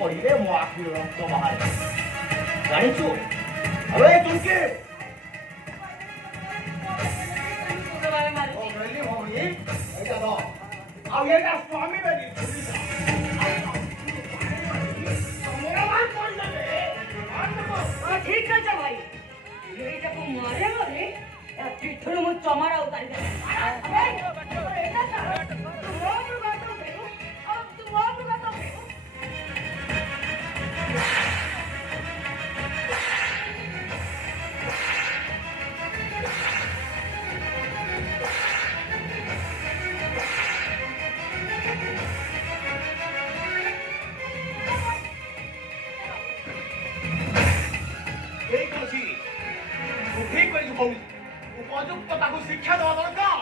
ପଡ଼ିଲେ ମୋ ଆଖିରୁ ରକ୍ତ ବାହାରେ। ଜାଣିଛୁ ଆବେ ତୁମକେ ଆଉ ଏଇଟା ସ୍ୱାମୀ ବେଲି ঠিক আছে ভাই এইটাকে মারে বলে পিঠুর মু চমারা উতারি দে ঠিক করে ভূমি উপযুক্ত তাকে শিক্ষা দেওয়া দরকার।